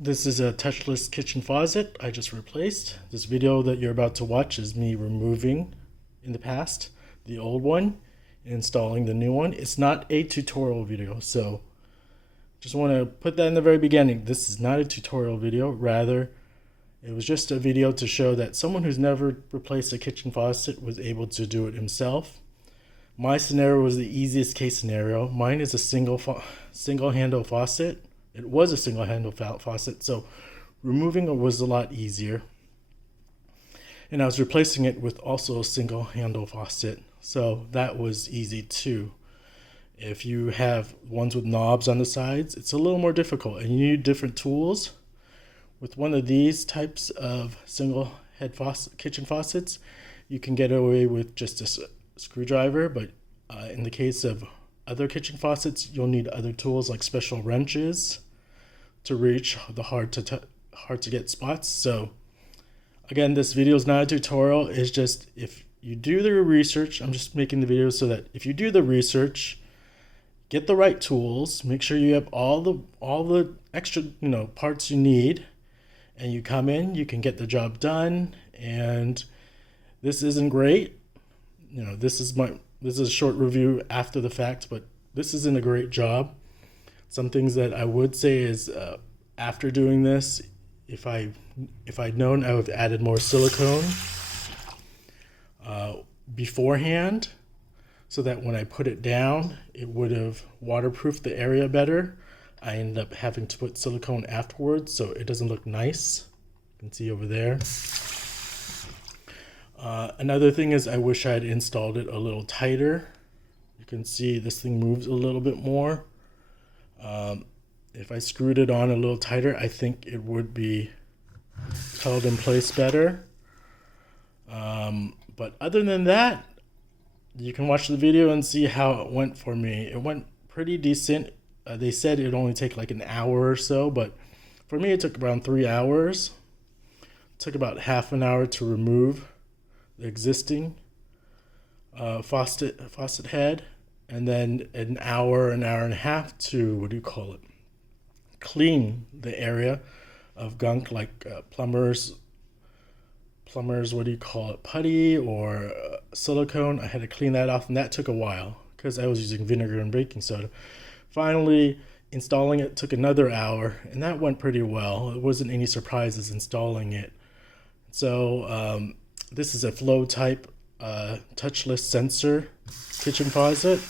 This is a touchless kitchen faucet I just replaced. This video that you're about to watch is me removing, in the past, the old one and installing the new one. It's not a tutorial video, so just want to put that in the very beginning. This is not a tutorial video, rather it was just a video to show that someone who's never replaced a kitchen faucet was able to do it himself. My scenario was the easiest case scenario. Mine is a single handle faucet. It was a single handle faucet, so removing it was a lot easier. And I was replacing it with also a single handle faucet, so that was easy too. If you have ones with knobs on the sides, it's a little more difficult and you need different tools. With one of these types of single head kitchen faucets, you can get away with just a screwdriver, but in the case of other kitchen faucets, you'll need other tools like special wrenches to reach the hard to get spots. So again, this video is not a tutorial. It's just, if you do the research, I'm just making the video so that if you do the research, get the right tools, make sure you have all the extra parts you need, and you come in, you can get the job done. And this isn't great. This is a short review after the fact, but this isn't a great job. Some things that I would say is, after doing this, if I'd known, I would have added more silicone beforehand, so that when I put it down, it would have waterproofed the area better. I ended up having to put silicone afterwards, so it doesn't look nice. You can see over there. Another thing is, I wish I had installed it a little tighter. You can see this thing moves a little bit more. If I screwed it on a little tighter, I think it would be held in place better. But other than that, you can watch the video and see how it went for me. It went pretty decent. They said it'd only take like an hour or so, but for me it took around 3 hours. It took about half an hour to remove the existing faucet head, and then an hour and a half to, clean the area of gunk, like plumber's putty or silicone. I had to clean that off, and that took a while because I was using vinegar and baking soda. Finally, installing it took another hour, and that went pretty well. It wasn't any surprises installing it. So this is a flow type touchless sensor kitchen faucet.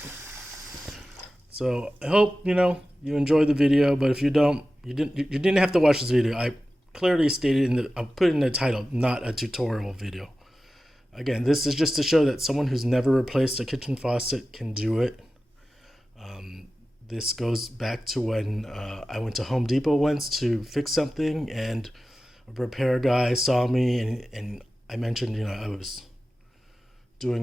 So I hope you enjoy the video, but if you don't, you didn't have to watch this video. I clearly stated I'll put it in the title, not a tutorial video. Again, this is just to show that someone who's never replaced a kitchen faucet can do it. This goes back to when I went to Home Depot once to fix something, and a repair guy saw me, and I mentioned I was doing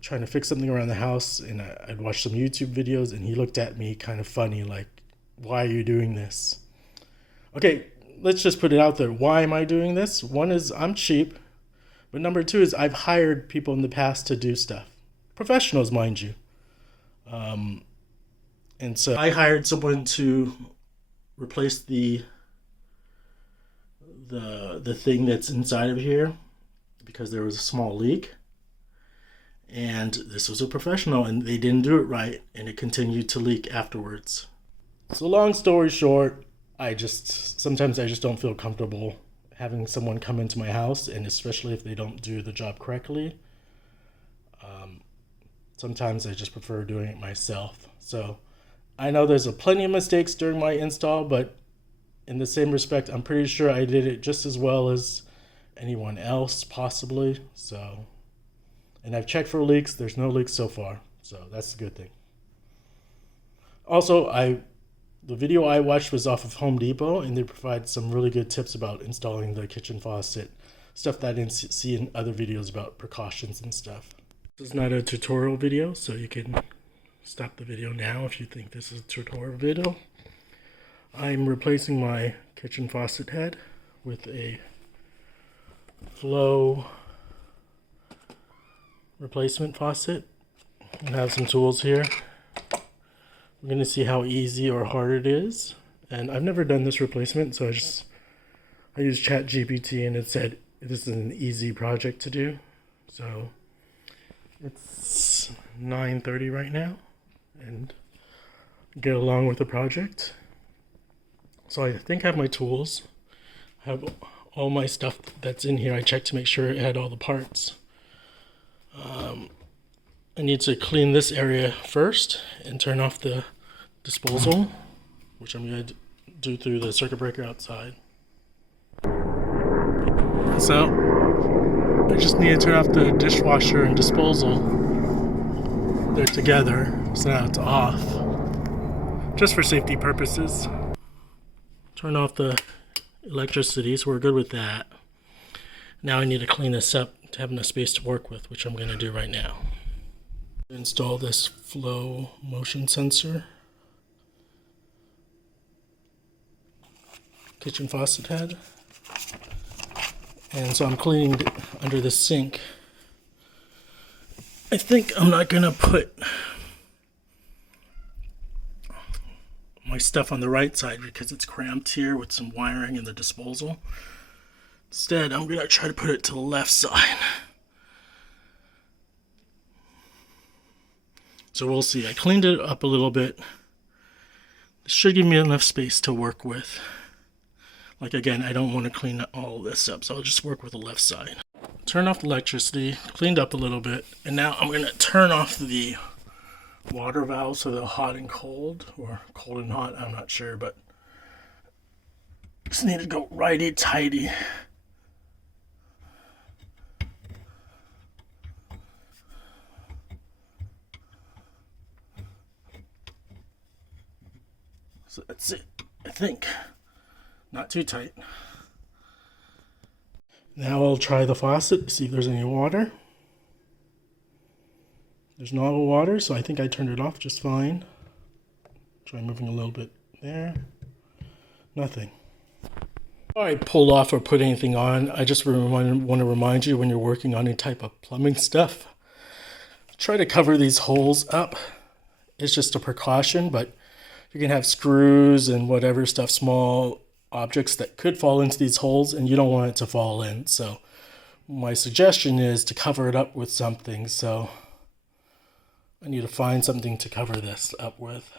trying to fix something around the house, and I'd watched some YouTube videos, and he looked at me kind of funny, like, why are you doing this? Okay, let's just put it out there. Why am I doing this? One is I'm cheap, but number two is I've hired people in the past to do stuff. Professionals, mind you. And so I hired someone to replace the thing that's inside of here because there was a small leak. And this was a professional, and they didn't do it right, and it continued to leak afterwards. So long story short, sometimes I just don't feel comfortable having someone come into my house, and especially if they don't do the job correctly. Sometimes I just prefer doing it myself. So I know there's plenty of mistakes during my install, but in the same respect, I'm pretty sure I did it just as well as anyone else, possibly. So, and I've checked for leaks. There's no leaks so far, so that's a good thing. Also, the video I watched was off of Home Depot, and they provide some really good tips about installing the kitchen faucet, stuff that I didn't see in other videos about precautions and stuff. This is not a tutorial video, so you can stop the video now if you think this is a tutorial video. I'm replacing my kitchen faucet head with a flow replacement faucet. I have some tools here. We're going to see how easy or hard it is. And I've never done this replacement, so I used ChatGPT and it said this is an easy project to do. So it's 9:30 right now and get along with the project. So I think I have my tools. I have all my stuff that's in here. I checked to make sure it had all the parts. I need to clean this area first and turn off the disposal, which I'm going to do through the circuit breaker outside. So I just need to turn off the dishwasher and disposal. They're together, so now it's off. Just for safety purposes. Turn off the electricity, so we're good with that. Now I need to clean this up to have enough space to work with, which I'm going to do right now. Install this flow motion sensor. Kitchen faucet head. And so I'm cleaning under the sink. I think I'm not going to put my stuff on the right side because it's cramped here with some wiring in the disposal. Instead, I'm going to try to put it to the left side. So we'll see. I cleaned it up a little bit. This should give me enough space to work with. Like again, I don't want to clean all this up, so I'll just work with the left side. Turn off the electricity, cleaned up a little bit, and now I'm going to turn off the water valve so they're hot and cold, or cold and hot, I'm not sure, but just need to go righty-tighty. So that's it, I think. Not too tight. Now I'll try the faucet to see if there's any water. There's no water, so I think I turned it off just fine. Try moving a little bit there. Nothing. Before I pull off or put anything on, I just want to remind you when you're working on any type of plumbing stuff, try to cover these holes up. It's just a precaution, but you can have screws and whatever stuff, small objects that could fall into these holes, and you don't want it to fall in. So my suggestion is to cover it up with something. So I need to find something to cover this up with.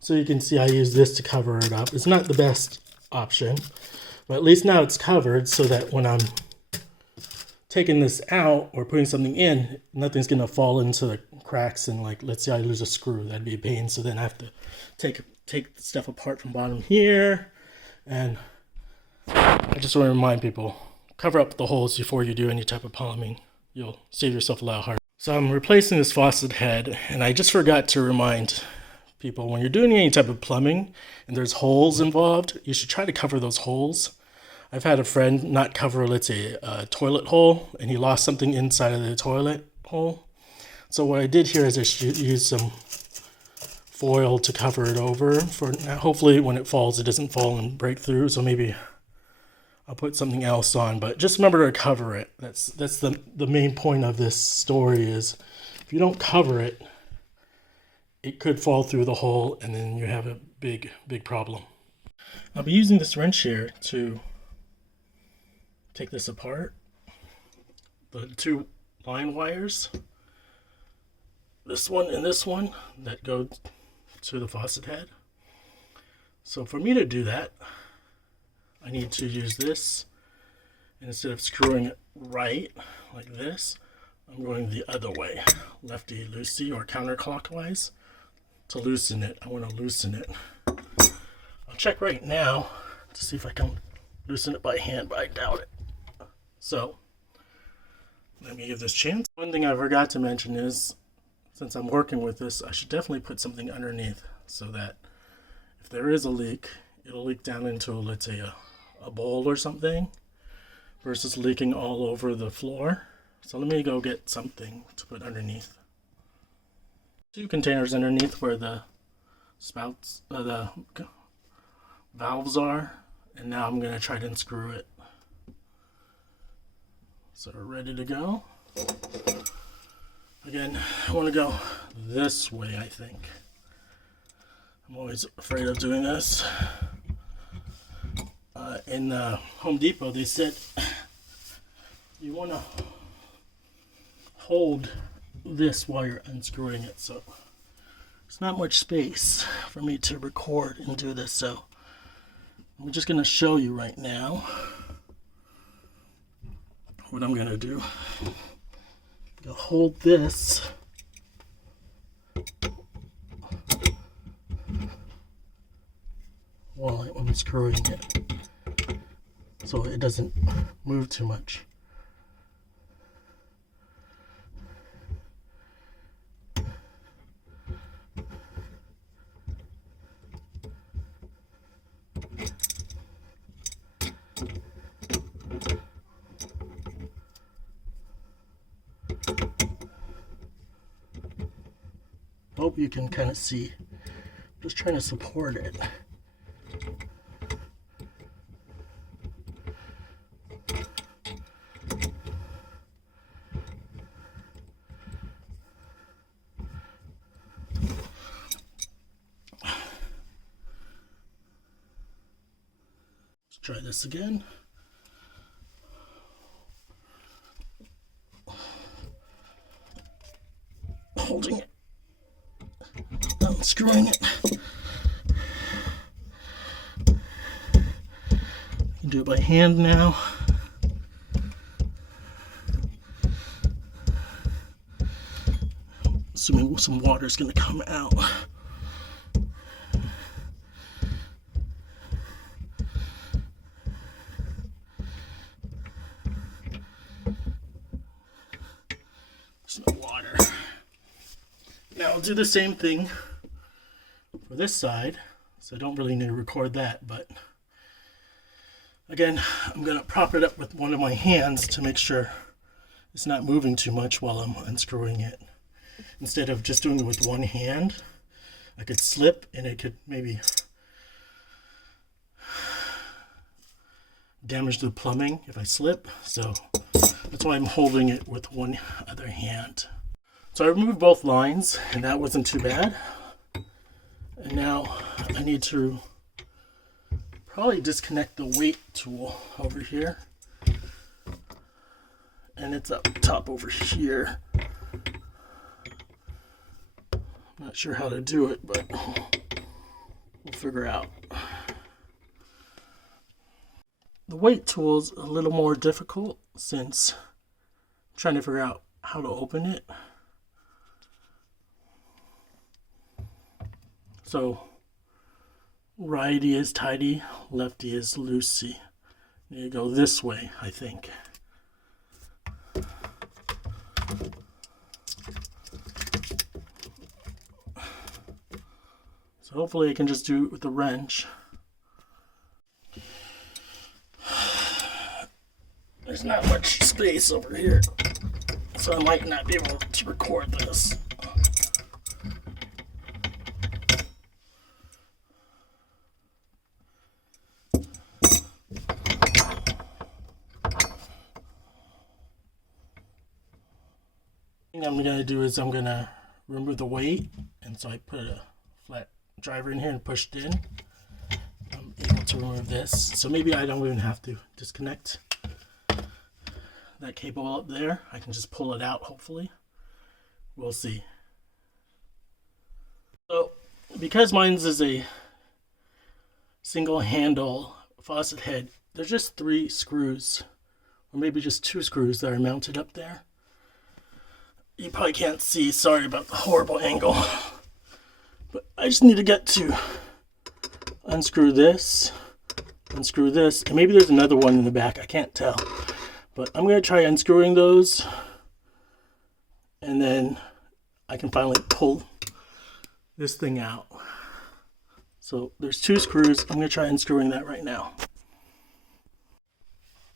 So you can see I use this to cover it up. It's not the best option, but at least now it's covered so that when I'm taking this out or putting something in, nothing's going to fall into the cracks. And like, let's say I lose a screw, that'd be a pain. So then I have to take the stuff apart from bottom here. And I just want to remind people, cover up the holes before you do any type of plumbing. You'll save yourself a lot of heart. So I'm replacing this faucet head, and I just forgot to remind people, when you're doing any type of plumbing and there's holes involved, you should try to cover those holes. I've had a friend not cover, let's say, a toilet hole, and he lost something inside of the toilet hole. So what I did here is I used some foil to cover it over. Hopefully when it falls, it doesn't fall and break through. So maybe I'll put something else on, but just remember to cover it. That's the main point of this story is if you don't cover it, it could fall through the hole and then you have a big problem. I'll be using this wrench here to take this apart. The two line wires, this one and this one, that go to the faucet head. So for me to do that, I need to use this, and instead of screwing it right like this, I'm going the other way, lefty loosey or counterclockwise. To loosen it, I want to loosen it. I'll check right now to see if I can loosen it by hand, but I doubt it. So let me give this a chance. One thing I forgot to mention is, since I'm working with this, I should definitely put something underneath so that if there is a leak, it'll leak down into, let's say, a bowl or something, versus leaking all over the floor. So let me go get something to put underneath. Two containers underneath where the spouts, the valves are, and now I'm going to try to unscrew it. So we're ready to go. Again, I want to go this way, I think. I'm always afraid of doing this. In Home Depot, they said you want to hold this while you're unscrewing it, so there's not much space for me to record and do this, so I'm just going to show you right now what I'm going to do. I'll hold this while I'm unscrewing it so it doesn't move too much. Hope you can kind of see. I'm just trying to support it. Let's try this again. Holding it. Unscrewing it. You can do it by hand now. Assuming some water is going to come out. There's no water. Now I'll do the same thing for this side, so I don't really need to record that, but again, I'm going to prop it up with one of my hands to make sure it's not moving too much while I'm unscrewing it. Instead of just doing it with one hand, I could slip and it could maybe damage the plumbing if I slip, so that's why I'm holding it with one other hand. So I removed both lines and that wasn't too bad. And now I need to probably disconnect the weight tool over here. And it's up top over here. I'm not sure how to do it, but we'll figure out. The weight tool's a little more difficult since I'm trying to figure out how to open it. So righty is tighty, lefty is loosey. You go this way, I think. So hopefully I can just do it with the wrench. There's not much space over here, so I might not be able to record this. What I'm going to do is I'm going to remove the weight, and so I put a flat driver in here and pushed in. I'm able to remove this, so maybe I don't even have to disconnect that cable up there. I can just pull it out, hopefully. We'll see. So because mine's is a single handle faucet head, there's just 3 screws, or maybe just 2 screws that are mounted up there. You probably can't see, sorry about the horrible angle, but I just need to get to unscrew this, and maybe there's another one in the back, I can't tell, but I'm going to try unscrewing those, and then I can finally pull this thing out. So there's 2 screws, I'm going to try unscrewing that right now.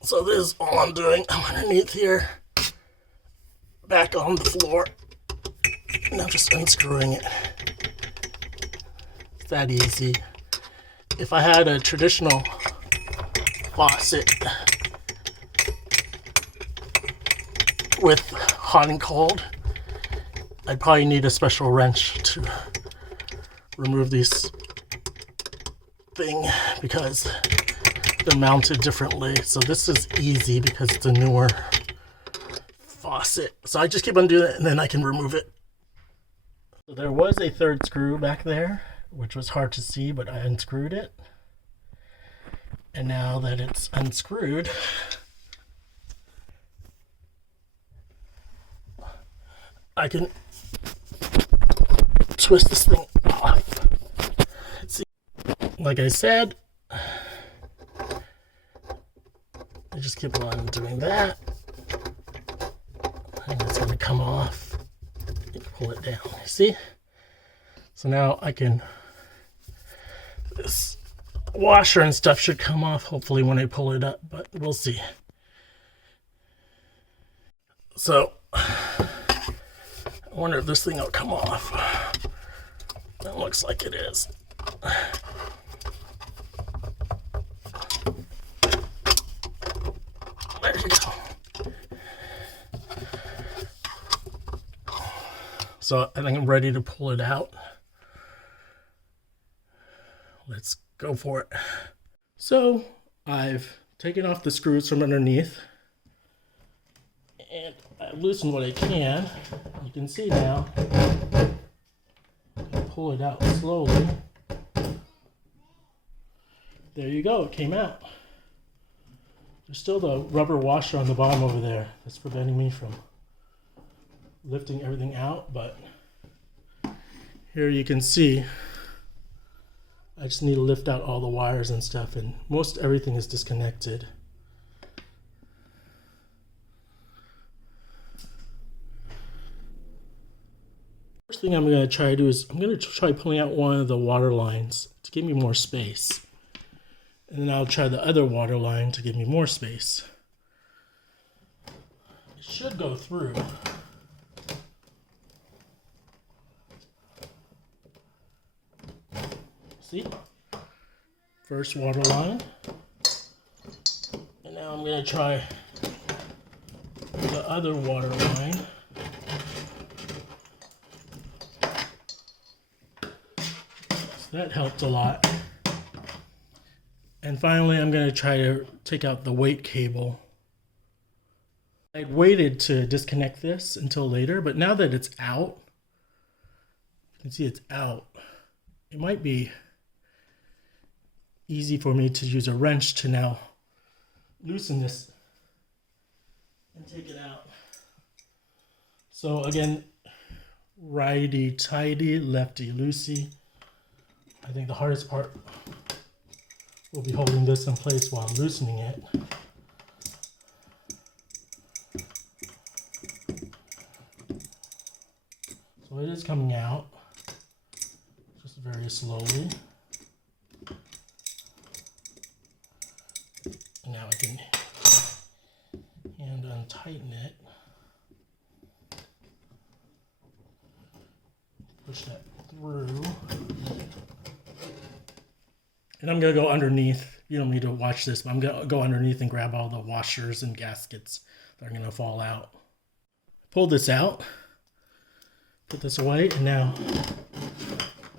So this is all I'm doing. I'm underneath here, back on the floor, and I'm just unscrewing it. It's that easy. If I had a traditional faucet with hot and cold, I'd probably need a special wrench to remove these thing because they're mounted differently. So this is easy because it's a newer faucet. So I just keep on doing it and then I can remove it. So there was a third screw back there, which was hard to see, but I unscrewed it. And now that it's unscrewed, I can twist this thing off. See, like I said, I just keep on doing that, and it's going to come off. You can pull it down, see? So now I can, this washer and stuff should come off hopefully when I pull it up, but we'll see. So I wonder if this thing will come off. It looks like it is. There you go. So I think I'm ready to pull it out. Let's go for it. So I've taken off the screws from underneath and I've loosened what I can. You can see now. Pull it out slowly. There you go, it came out. There's still the rubber washer on the bottom over there that's preventing me from lifting everything out, but here you can see I just need to lift out all the wires and stuff, and most everything is disconnected. First thing I'm going to try to do is I'm going to try pulling out one of the water lines to give me more space. And then I'll try the other water line to give me more space. It should go through. See? First water line. And now I'm going to try the other water line. So that helped a lot. And finally, I'm going to try to take out the weight cable. I waited to disconnect this until later, but now that it's out, you can see it's out. It might be easy for me to use a wrench to now loosen this and take it out. So again, righty-tighty, lefty-loosey. I think the hardest part will be holding this in place while I'm loosening it. So it is coming out, just very slowly. And now I can hand untighten it. Push that through. And I'm going to go underneath. You don't need to watch this, but I'm going to go underneath and grab all the washers and gaskets that are going to fall out. Pull this out. Put this away. And now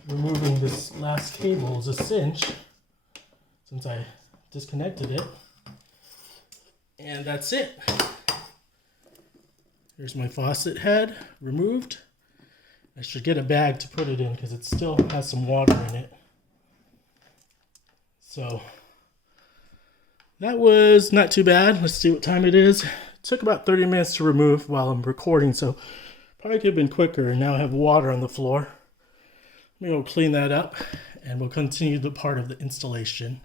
removing this last cable is a cinch since I disconnected it. And that's it. Here's my faucet head removed. I should get a bag to put it in because it still has some water in it. So that was not too bad. Let's see what time it is. It took about 30 minutes to remove while I'm recording, so probably could have been quicker. And now I have water on the floor. Let me go clean that up and we'll continue the part of the installation.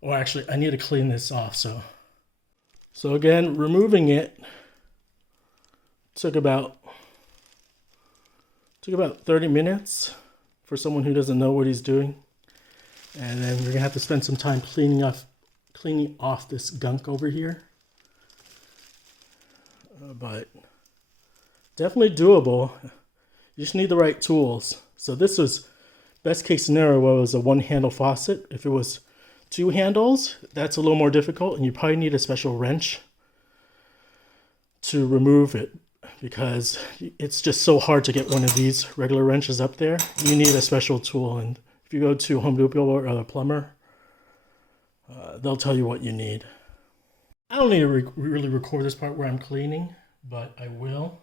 Or actually, I need to clean this off. So again, removing it took about 30 minutes for someone who doesn't know what he's doing. And then we're gonna have to spend some time cleaning off this gunk over here. But definitely doable. You just need the right tools. So this was best case scenario where it was a one handle faucet. If it was two handles, that's a little more difficult and you probably need a special wrench to remove it. because it's just so hard to get one of these regular wrenches up there. You need a special tool, and if you go to Home Depot or a plumber, they'll tell you what you need. I don't need to really record this part where I'm cleaning, but I will.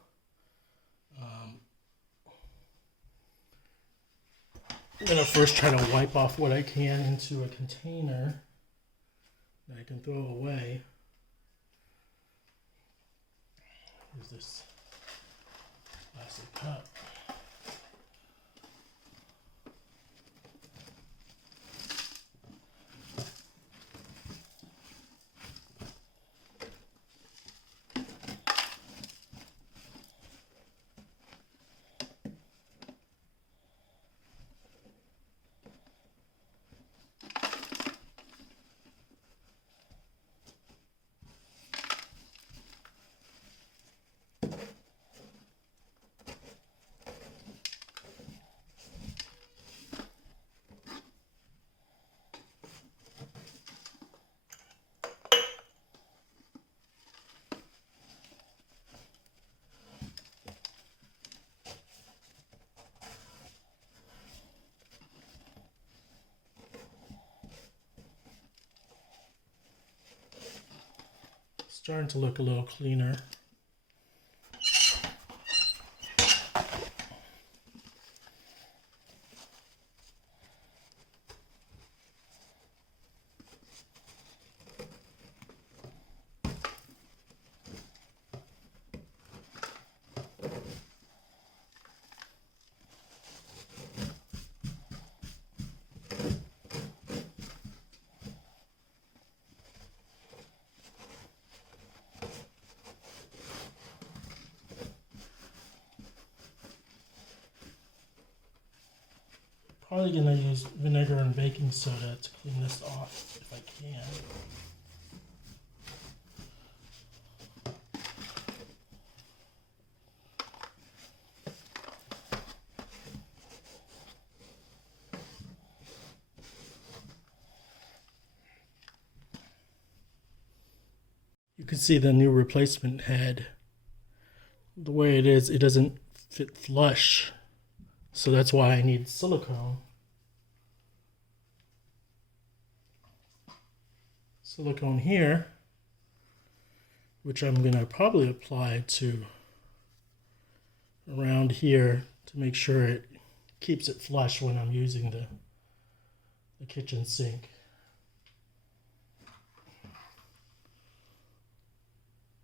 I'm going to first try to wipe off what I can into a container that I can throw away. Here's this plastic cup. Starting to look a little cleaner. Probably gonna use vinegar and baking soda to clean this off if I can. You can see the new replacement head. The way it is, it doesn't fit flush. So that's why I need silicone. Silicone here, which I'm gonna probably apply to around here to make sure it keeps it flush when I'm using the kitchen sink.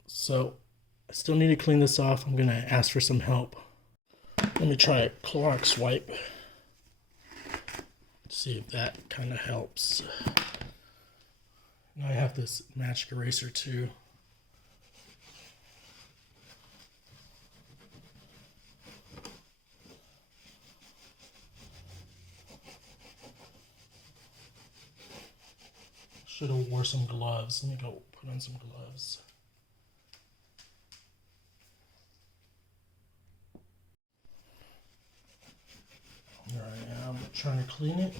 So I still need to clean this off. I'm gonna ask for some help. Let me try a Clorox wipe. See if that kind of helps. Now I have this magic eraser too. Should have wore some gloves. Let me go put on some gloves. Here I am trying to clean it.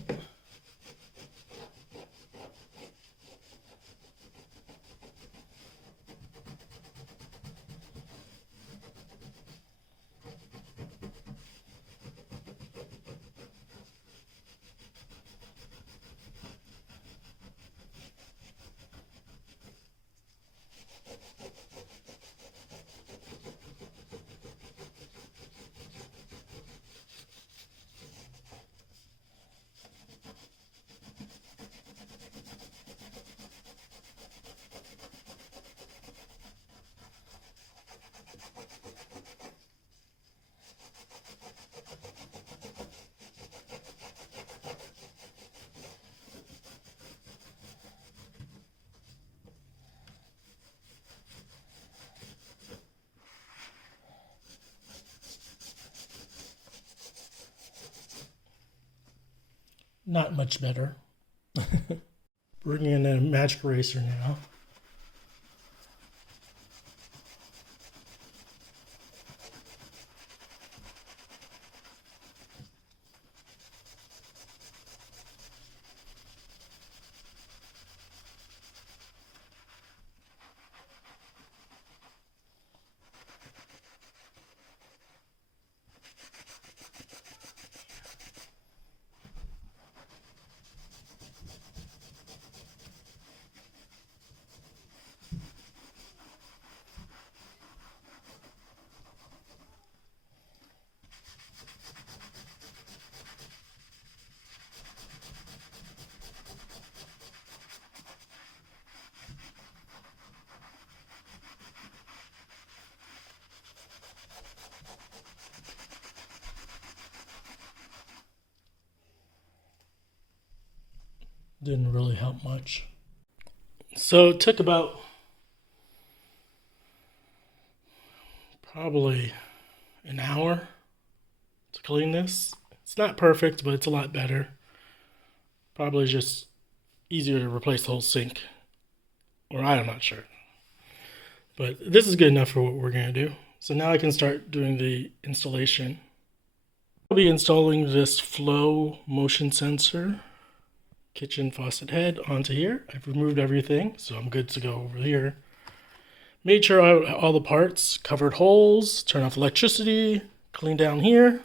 Not much better. Bringing in a magic eraser now. Didn't really help much. So it took about probably an hour to clean this. It's not perfect, but it's a lot better. Probably just easier to replace the whole sink. Or I'm not sure. But this is good enough for what we're going to do. So now I can start doing the installation. I'll be installing this flow motion sensor kitchen faucet head onto here. I've removed everything, so I'm good to go over here. Made sure I have all the parts, covered holes, turn off electricity, clean down here.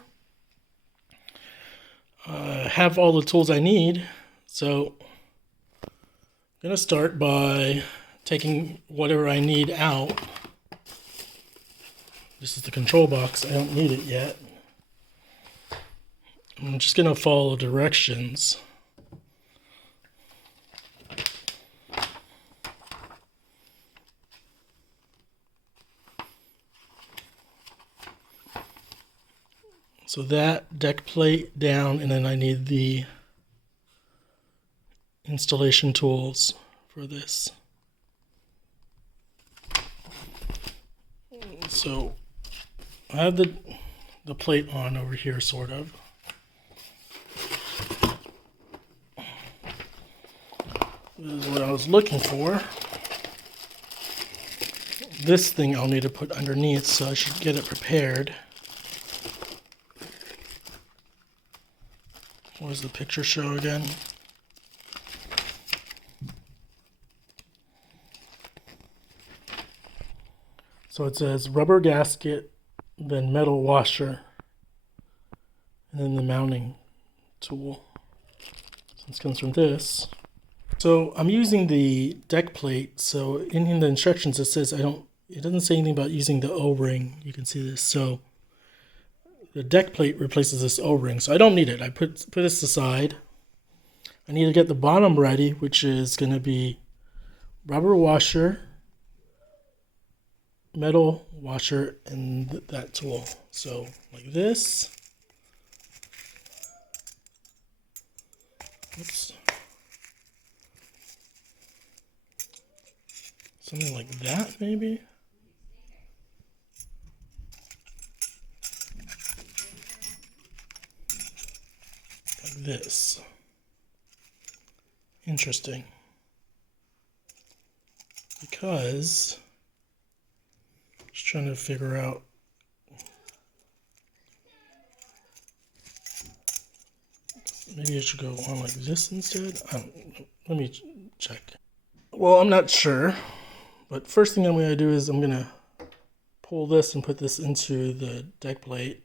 Have all the tools I need. So I'm going to start by taking whatever I need out. This is the control box. I don't need it yet. I'm just going to follow directions. So that deck plate down, and then I need the installation tools for this. So I have the plate on over here, sort of. This is what I was looking for. This thing I'll need to put underneath, so I should get it prepared. What does the picture show again? So it says rubber gasket, then metal washer, and then the mounting tool. So this comes from this. So I'm using the deck plate. So in the instructions it says it doesn't say anything about using the O-ring. You can see this. So the deck plate replaces this O-ring. So I don't need it. I put this aside. I need to get the bottom ready, which is going to be rubber washer, metal washer, and that tool. So like this. Oops. Something like that, maybe. Like this. Interesting. Because just trying to figure out maybe I should go on like this instead. Let me check. Well, I'm not sure, but first thing I'm going to do is I'm going to pull this and put this into the deck plate.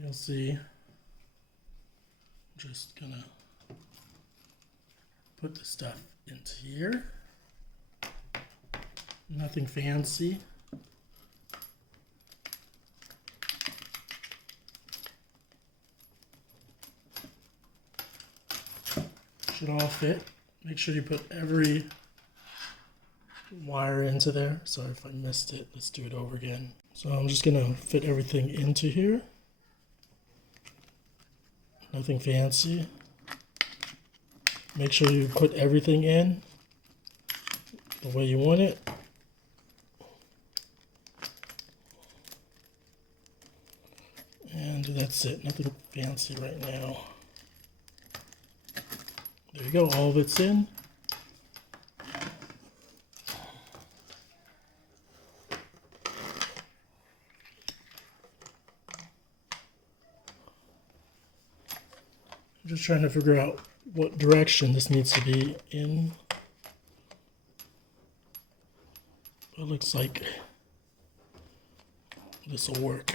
You'll see. I'm just going to put the stuff into here. Nothing fancy. Should all fit. Make sure you put every wire into there. Sorry if I missed it. Let's do it over again. So I'm just gonna fit everything into here. Nothing fancy. Make sure you put everything in the way you want it. And that's it. Nothing fancy right now. There you go. All of it's in. I'm just trying to figure out what direction this needs to be in. It looks like this will work.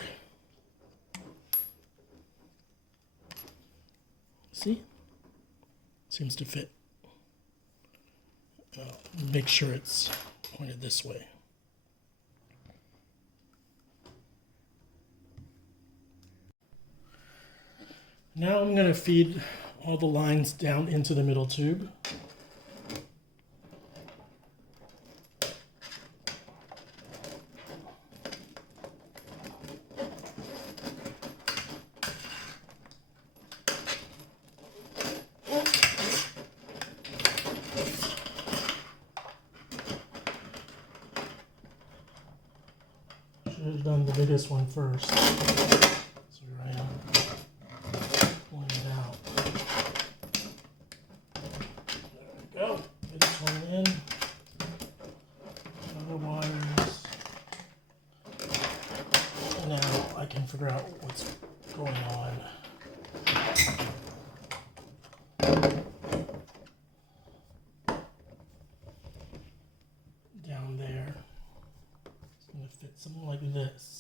See? Seems to fit. Make sure it's pointed this way. Now I'm going to feed all the lines down into the middle tube. biggest one first. So here I am pulling it out. There we go. Biggest one in. Other wires. And now I can figure out what's going on. Down there. It's going to fit something like this.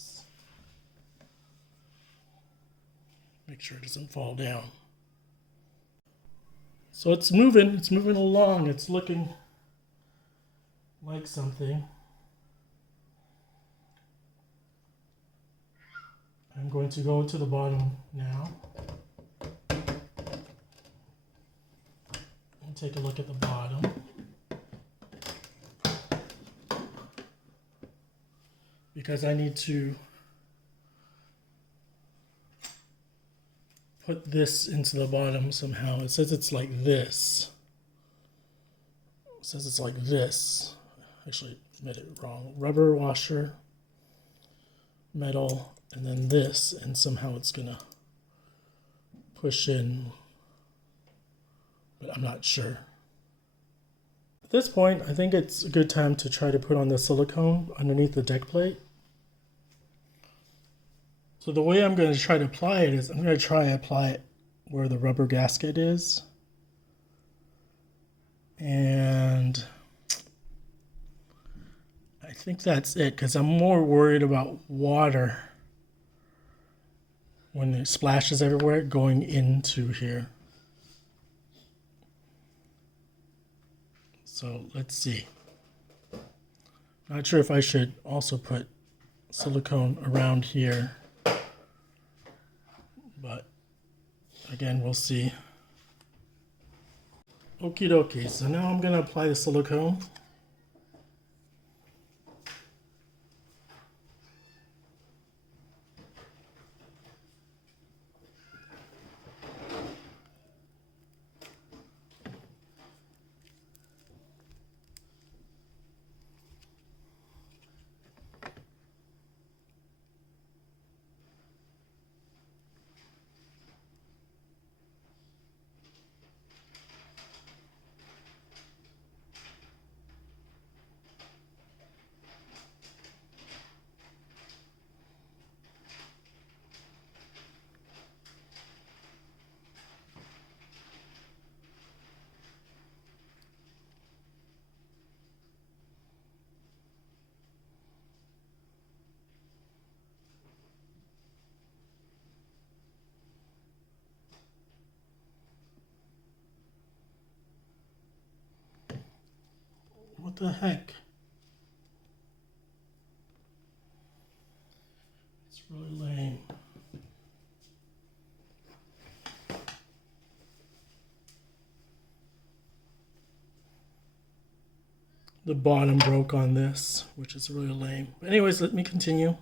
Make sure it doesn't fall down. So it's moving along. It's looking like something. I'm going to go to the bottom now and take a look at the bottom. Because I need to put this into the bottom somehow. It says it's like this. It says it's like this. Actually, I made it wrong. Rubber washer, metal, and then this, and somehow it's gonna push in, but I'm not sure. At this point, I think it's a good time to try to put on the silicone underneath the deck plate. So the way I'm going to try to apply it is I'm going to try to apply it where the rubber gasket is. And I think that's it, because I'm more worried about water when it splashes everywhere going into here. So let's see. Not sure if I should also put silicone around here, but again, we'll see. Okie dokie, so now I'm going to apply the silicone. What the heck? It's really lame. The bottom broke on this, which is really lame. Anyways, let me continue.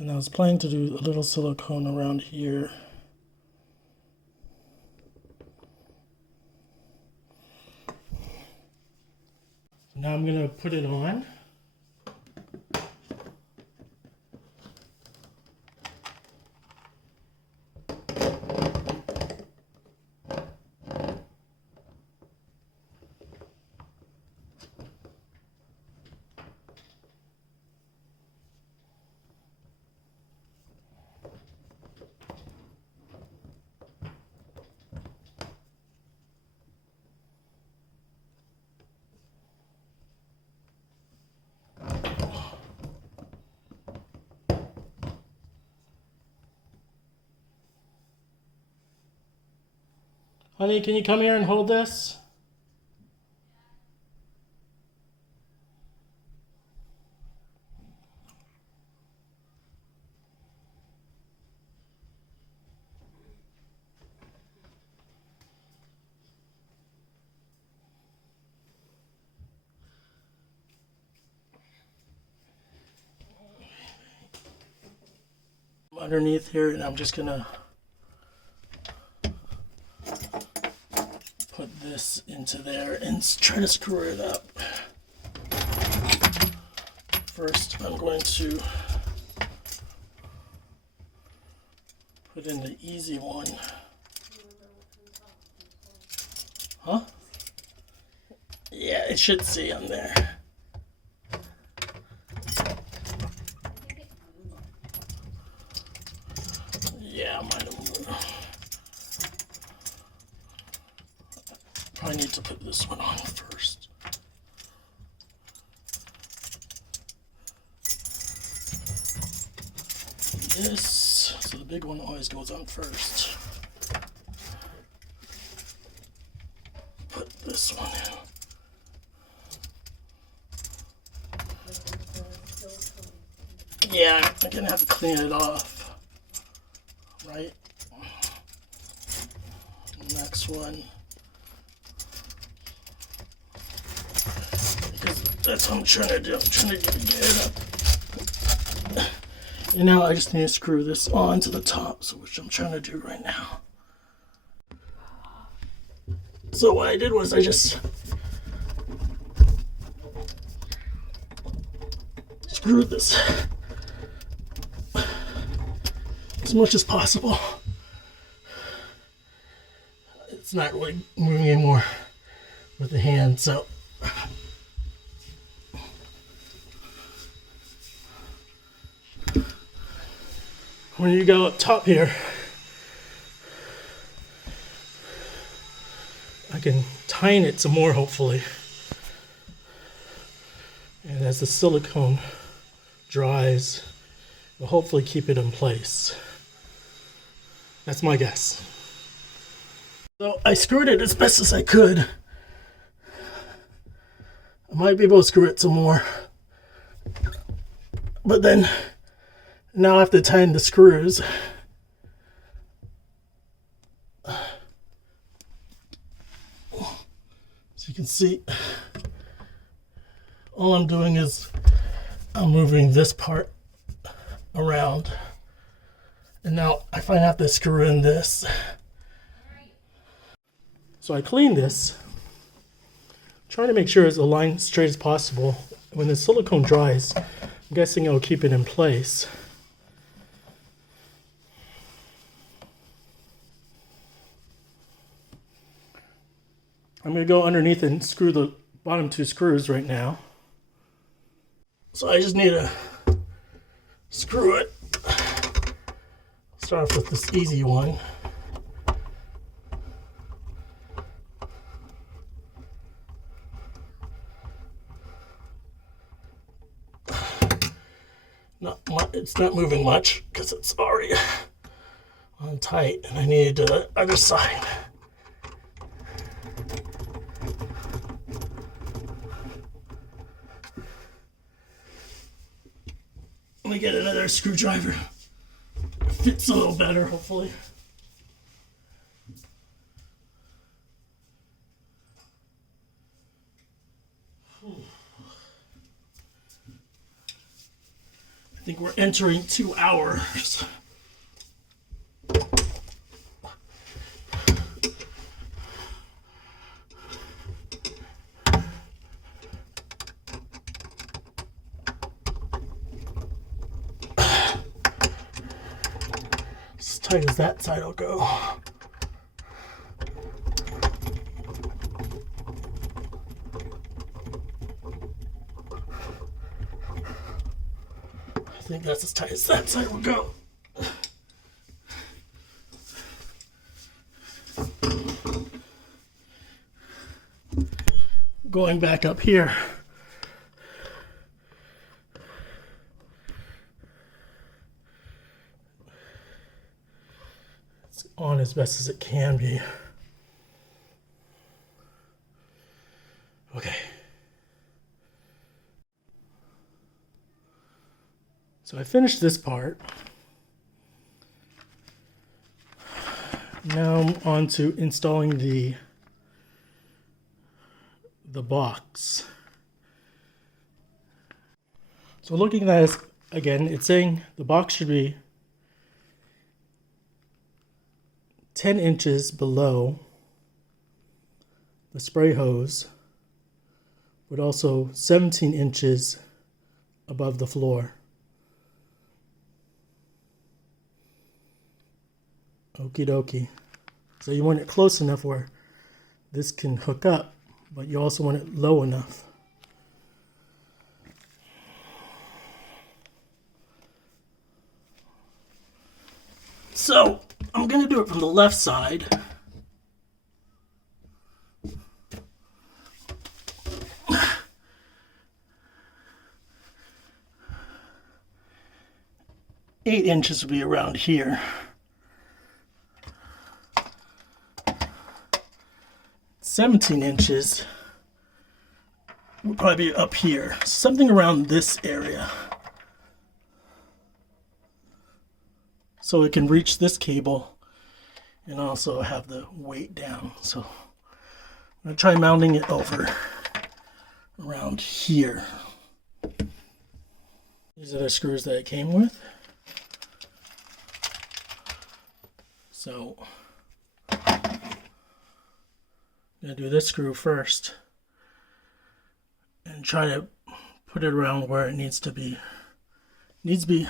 And I was planning to do a little silicone around here. Now I'm going to put it on. Honey, can you come here and hold this? Underneath here, and I'm just gonna put this into there and try to screw it up. First, I'm going to put in the easy one. Huh? Yeah, it should say on there. Yeah, might have moved. I need to put this one on first. This, so the big one always goes on first. Put this one in. Yeah, I'm gonna have to clean it off. Right? Next one. Because that's what I'm trying to do. I'm trying to get it up. And now I just need to screw this on to the top, so which I'm trying to do right now. So what I did was I just screwed this as much as possible. It's not really moving anymore with the hand, so when you go up top here, I can tighten it some more, hopefully. And as the silicone dries, it'll hopefully keep it in place. That's my guess. So I screwed it as best as I could. I might be able to screw it some more. But then, now I have to tighten the screws. So you can see, all I'm doing is I'm moving this part around. And now I finally have to screw in this. So I clean this, trying to make sure it's aligned straight as possible. When the silicone dries, I'm guessing it'll keep it in place. I'm going to go underneath and screw the bottom two screws right now. So I just need to screw it. Start off with this easy one. It's not moving much because it's already on tight, and I need to do the other side. Let me get another screwdriver. It fits a little better, hopefully. I think we're entering 2 hours. As tight as that side will go. I think that's as tight as that side will go. Going back up here. It's on as best as it can be. So I finished this part. Now I'm on to installing the box. So looking at this again, it's saying the box should be 10 inches below the spray hose, but also 17 inches above the floor. Okie dokie. So you want it close enough where this can hook up, but you also want it low enough. So I'm going to do it from the left side. Eight inches will be around here. 17 inches will probably be up here, something around this area. So it can reach this cable and also have the weight down. So I'm going to try mounting it over around here. These are the screws that it came with. So I'm going to do this screw first and try to put it around where it needs to be. It needs to be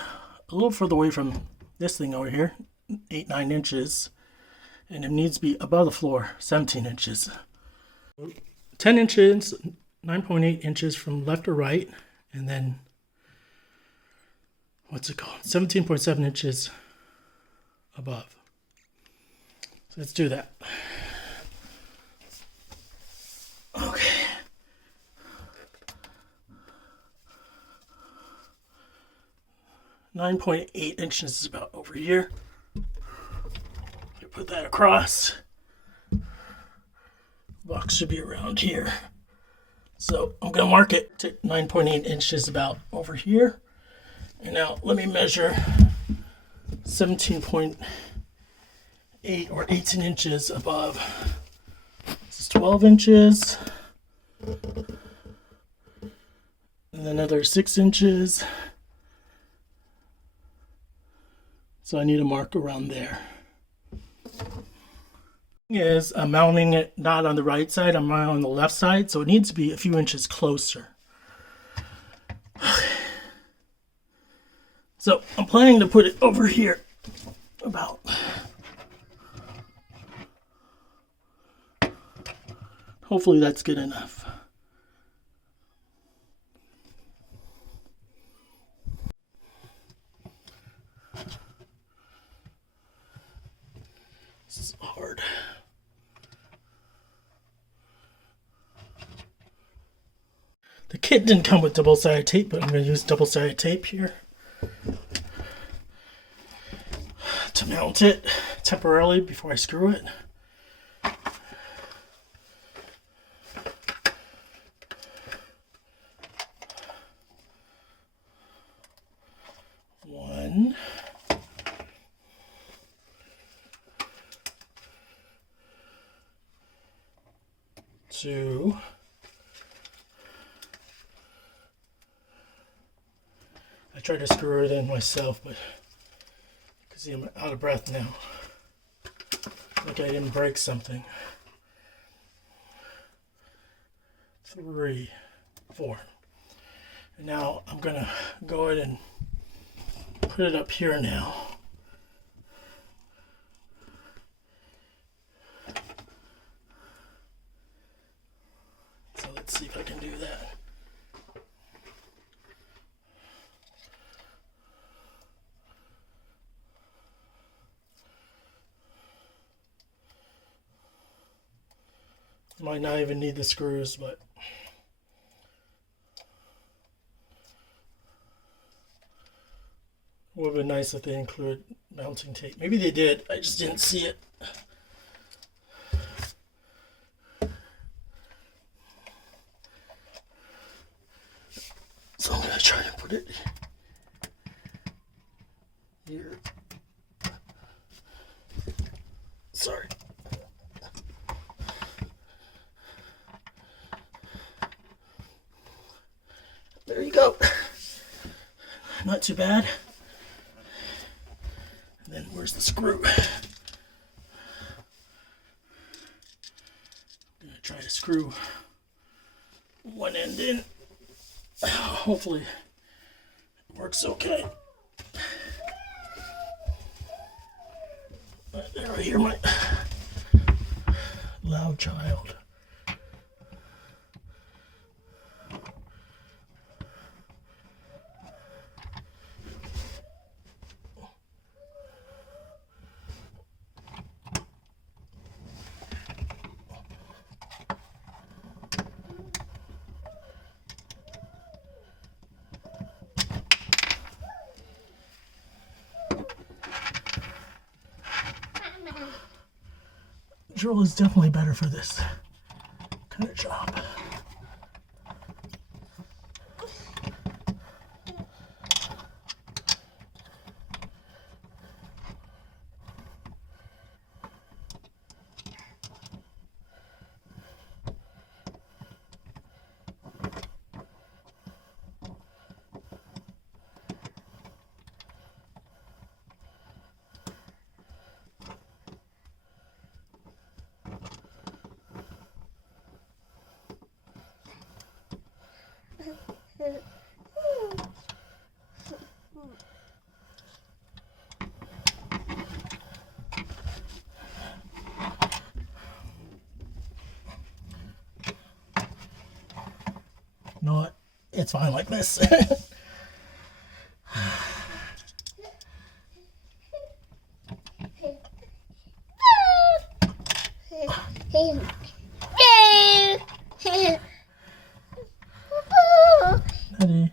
a little further away from this thing over here, 8-9 inches, and it needs to be above the floor, 17 inches. 10 inches, 9.8 inches from left to right, and then, what's it called? 17.7 inches above. So let's do that. Okay. .8 inches is about over here. You put that across. Box should be around here. So I'm going to mark it to 9.8 inches about over here. And now let me measure 17.8 or 18 inches above. This is 12 inches. And another 6 inches. So I need a mark around there. Is I'm mounting it not on the right side, I'm mounting on the left side, so it needs to be a few inches closer. So I'm planning to put it over here about. Hopefully that's good enough. This is hard. The kit didn't come with double-sided tape, but I'm going to use double-sided tape here to mount it temporarily before I screw it. One. Two. I tried to screw it in myself, but you can see I'm out of breath now. Like I didn't break something. 3, 4. And now I'm gonna go ahead and put it up here now. So let's see if I can do that. Might not even need the screws, but it would have been nice if they included mounting tape. Maybe they did, I just didn't see it. So I'm going to try to put it Not too bad. And then where's the screw? I'm gonna try to screw one end in. Hopefully it works okay. There, I hear my loud child. Drill is definitely better for this kind of job. No, it's fine like this. Daddy.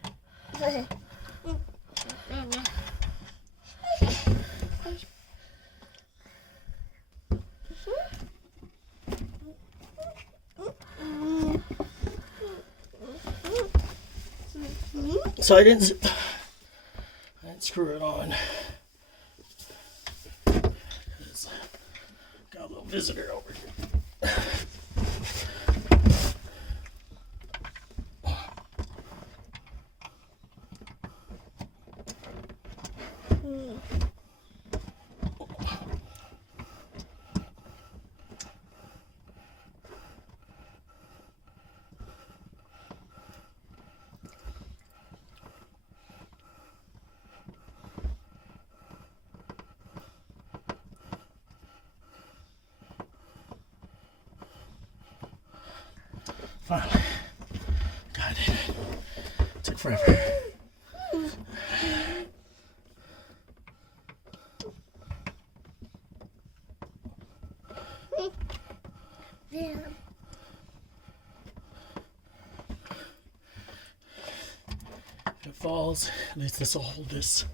So I didn't screw it on. Got a little visitor over here. Finally, got it. Took forever. If it falls, at least this will hold this.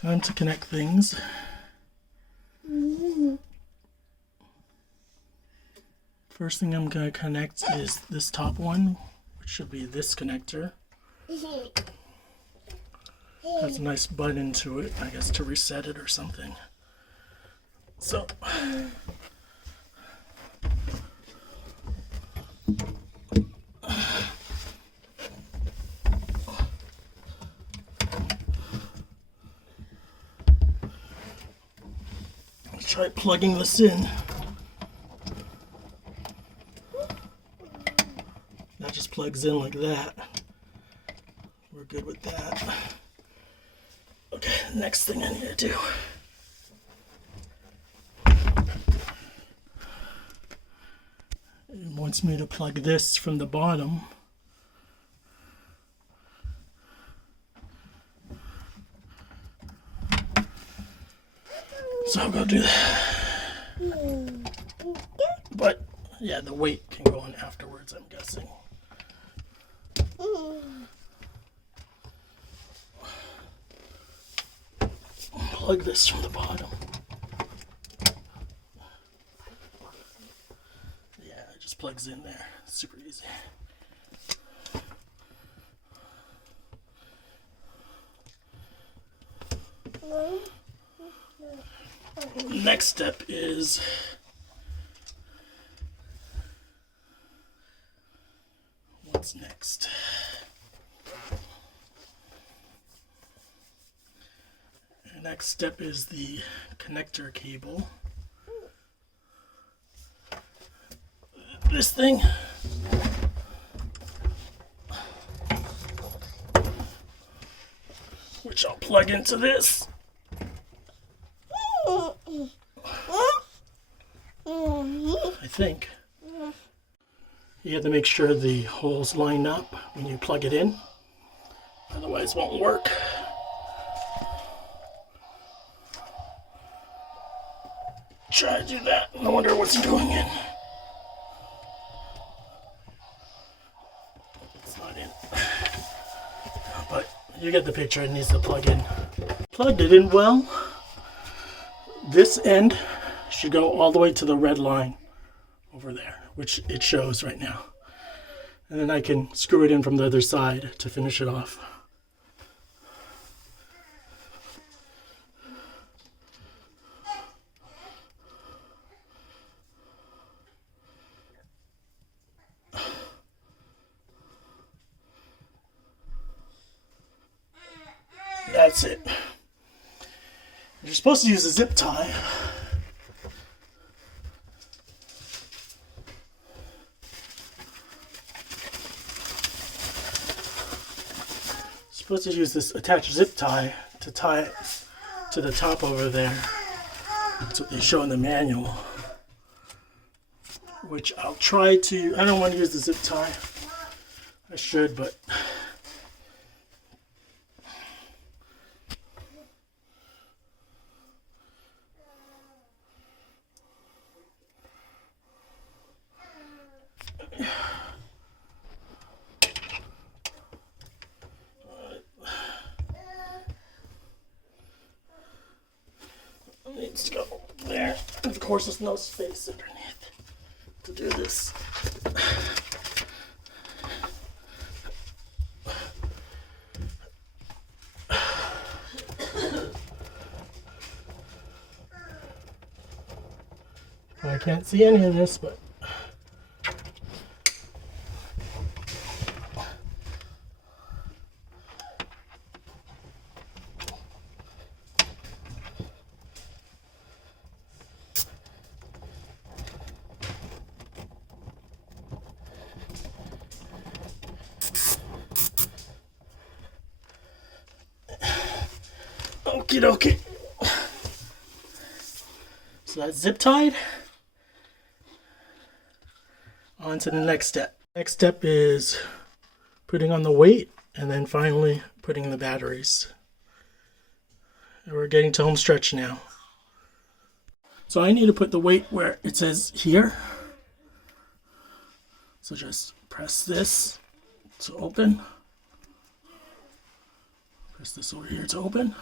Time to connect things. First thing I'm going to connect is this top one, which should be this connector. Has a nice button to it, I guess to reset it or something. So let's try plugging this in. That just plugs in like that. We're good with that. Okay, next thing I need to do. It wants me to plug this from the bottom. So I'll go do that. But yeah, the weight can go in afterwards, I'm guessing. Plug this from the bottom. Yeah, I just just plugs in there. Super easy. Next step is what's next? The next step is the connector cable. This thing which I'll plug into this. I think you have to make sure the holes line up when you plug it in, otherwise it won't work. Try to do that. I wonder what's going in. It's not in. But you get the picture, it needs to plug in. Plugged it in well. This end should go all the way to the red line over there, which it shows right now. And then I can screw it in from the other side to finish it off. That's it. You're supposed to use a zip tie. Supposed to use this attached zip tie to tie it to the top over there. That's what they show in the manual. Which I'll try to. I don't want to use the zip tie. I should, but needs to go there. And of course, there's no space underneath to do this. I can't see any of this, but okie dokie. So that's zip tied. On to the next step. Next step is putting on the weight and then finally putting in the batteries. And we're getting to home stretch now. So I need to put the weight where it says here. So just press this to open. Press this over here to open.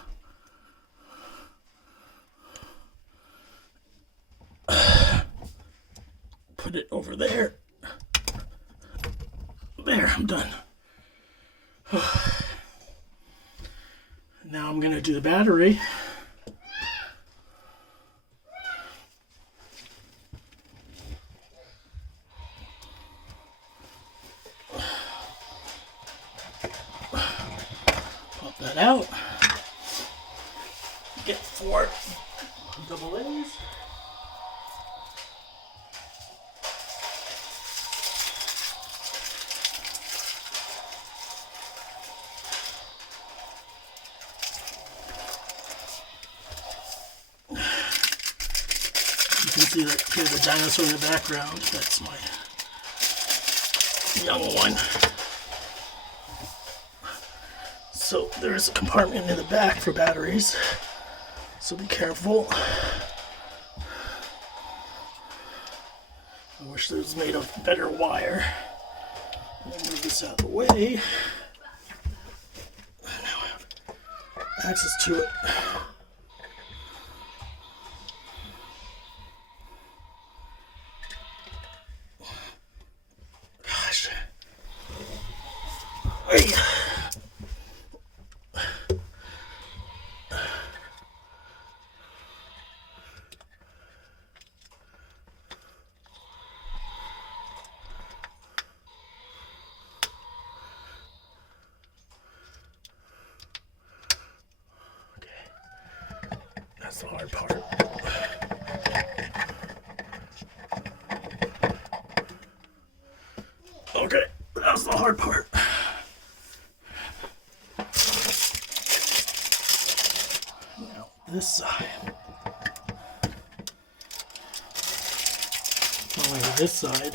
Put it over there. There, I'm done. Now I'm gonna do the battery. Pop that out. Get 4 double A's. You can see that here's a dinosaur in the background. That's my young one. So there's a compartment in the back for batteries. So be careful. I wish it was made of better wire. Let me move this out of the way. Now I have access to it. Hey. That's the hard part. Okay, that's the hard part. Now, this side. Only this side.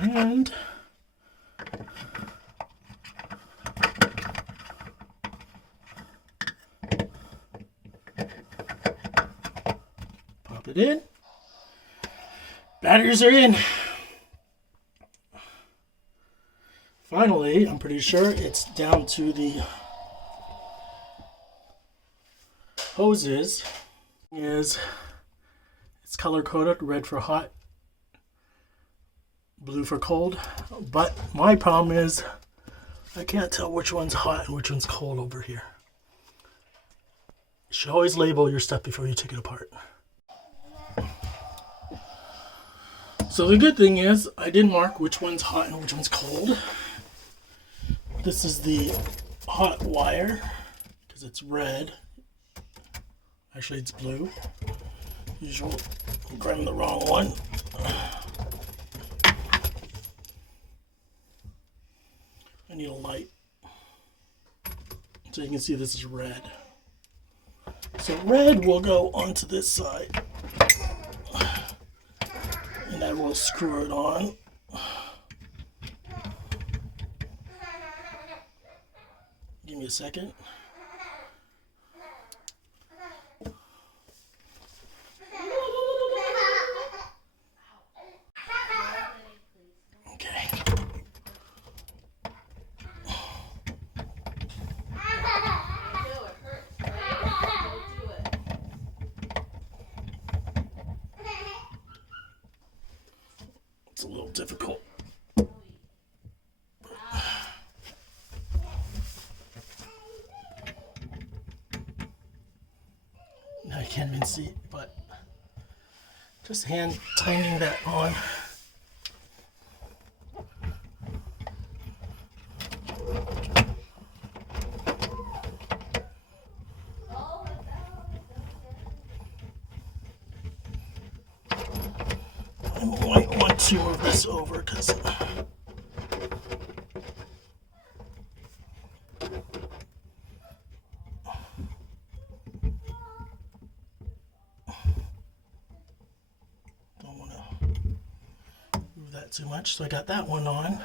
And pop it in. Batteries are in. Finally, I'm pretty sure it's down to the hoses. It's color coded, red for hot, blue for cold, but my problem is I can't tell which one's hot and which one's cold over here. You should always label your stuff before you take it apart. So the good thing is I did mark which one's hot and which one's cold. This is the hot wire because it's red. Actually it's blue. Usually I'm grabbing the wrong one. I need a light. So you can see this is red. So red will go onto this side. And I will screw it on. Give me a second. It's a little difficult. Now you can't even see, but just hand tightening that on. I might want to move this over because don't want to move that too much. So I got that one on.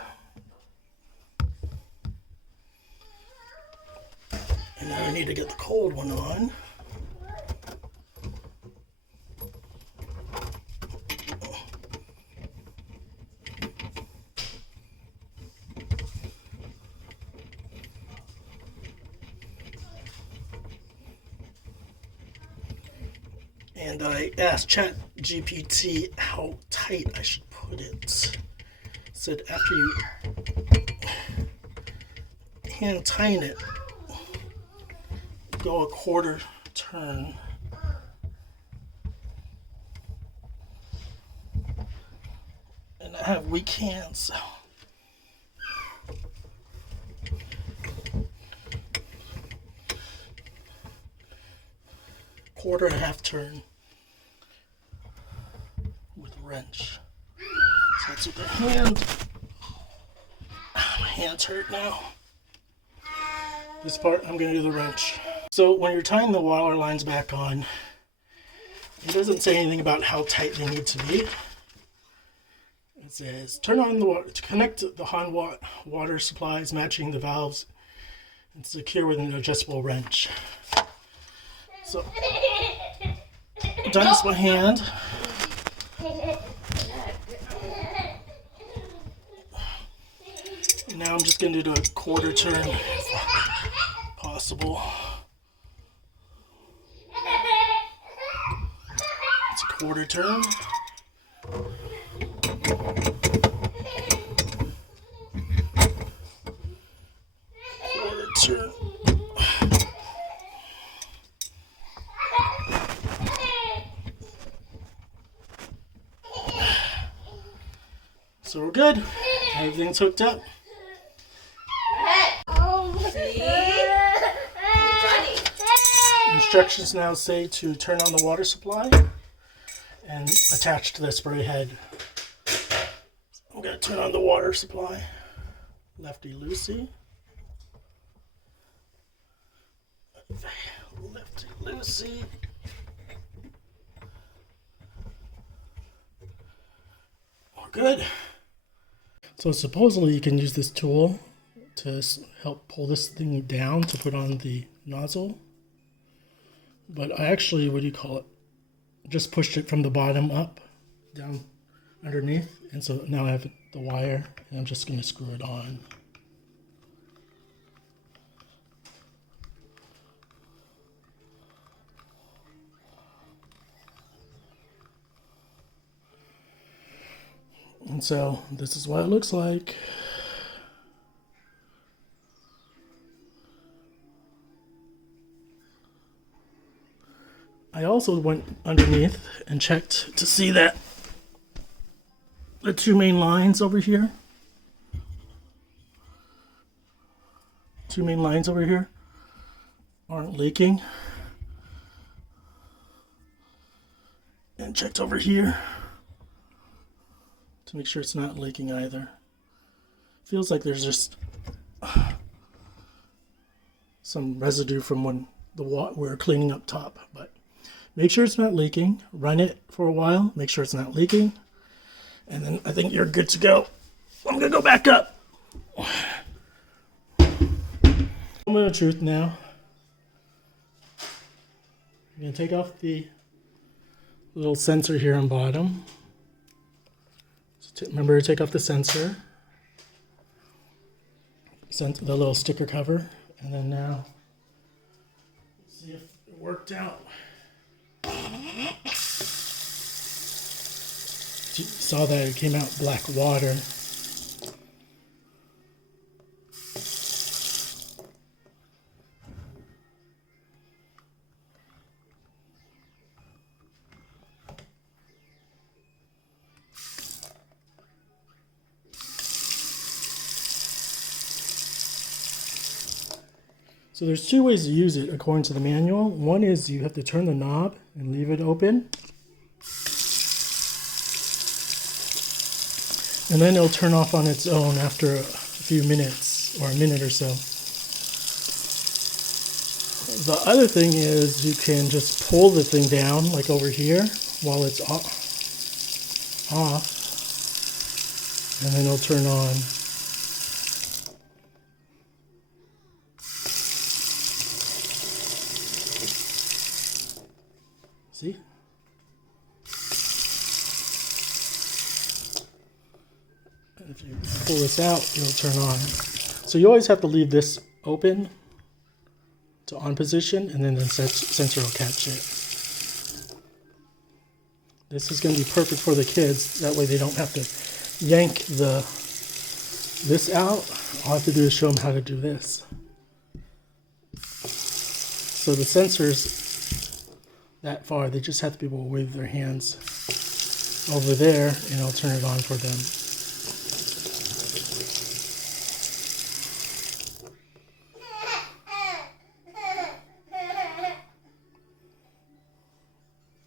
And now I need to get the cold one on. And I asked ChatGPT how tight I should put it. It said after you hand tighten it, go a quarter turn. And I have weak hands, so quarter and a half turn with a wrench. So that's with the hand. My hands hurt now. This part I'm going to do the wrench. So when you're tying the wire lines back on, it doesn't say anything about how tight they need to be. It says turn on the water to connect the hot water supplies, matching the valves, and secure with an adjustable wrench. So I've done this by hand. I'm just going to do a quarter turn if possible. It's a quarter turn. Quarter turn. So we're good. Everything's hooked up. Instructions now say to turn on the water supply and attach to the spray head. I'm going to turn on the water supply. Lefty loosey. Lefty loosey. We're good. So supposedly you can use this tool to help pull this thing down to put on the nozzle. But I actually, just pushed it from the bottom up, down underneath. And so now I have the wire and I'm just going to screw it on. And so this is what it looks like. I also went underneath and checked to see that the two main lines over here, aren't leaking. And checked over here to make sure it's not leaking either. Feels like there's just some residue from when we're cleaning up top, but make sure it's not leaking. Run it for a while, make sure it's not leaking, and then I think you're good to go. I'm gonna go back up. Moment of truth now. I'm gonna take off the little sensor here on bottom. So remember to take off the sensor, the little sticker cover, and then now let's see if it worked out. You saw that it came out black water. So there's two ways to use it according to the manual. One is you have to turn the knob and leave it open. And then it'll turn off on its own after a few minutes or a minute or so. The other thing is you can just pull the thing down like over here while it's off. And then it'll turn on. See? If you pull this out, it'll turn on. So you always have to leave this open to on position, and then the sensor will catch it. This is going to be perfect for the kids. That way they don't have to yank this out. All I have to do is show them how to do this. So the sensors that far, they just have to be able to wave their hands over there, and I'll turn it on for them.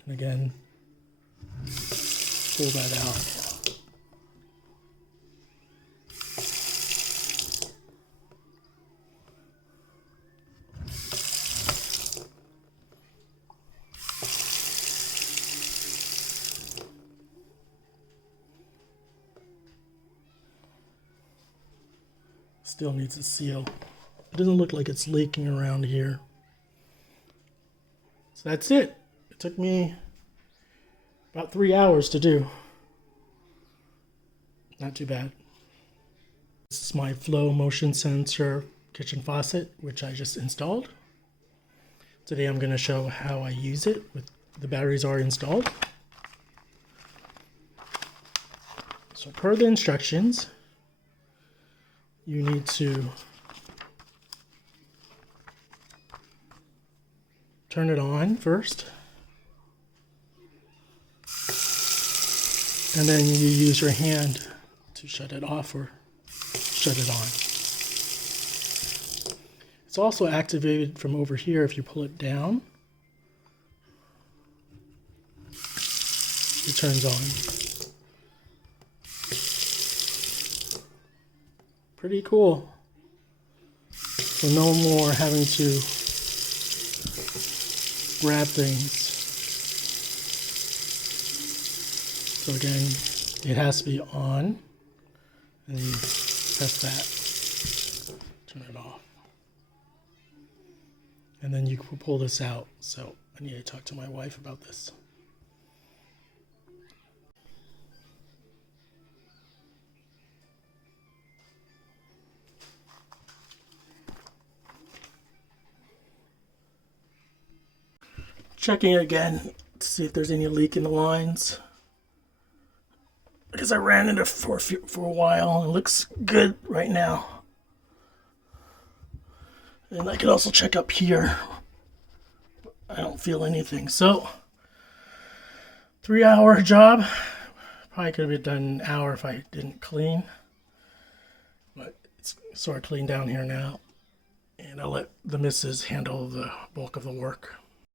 And again, pull that out. Still needs a seal. It doesn't look like it's leaking around here. So that's it. It took me about 3 hours to do. Not too bad. This is my flow motion sensor kitchen faucet, which I just installed. Today I'm going to show how I use it. The batteries are installed. So per the instructions, you need to turn it on first, and then you use your hand to shut it off or shut it on. It's also activated from over here. If you pull it down, it turns on. Pretty cool. So no more having to grab things. So again, it has to be on, and you press that, turn it off. And then you can pull this out. So I need to talk to my wife about this. Checking it again to see if there's any leak in the lines, because I ran it for a while and it looks good right now. And I could also check up here. I don't feel anything. So 3-hour job. Probably could have been done in an hour if I didn't clean. But it's sort of clean down here now. And I'll let the missus handle the bulk of the work.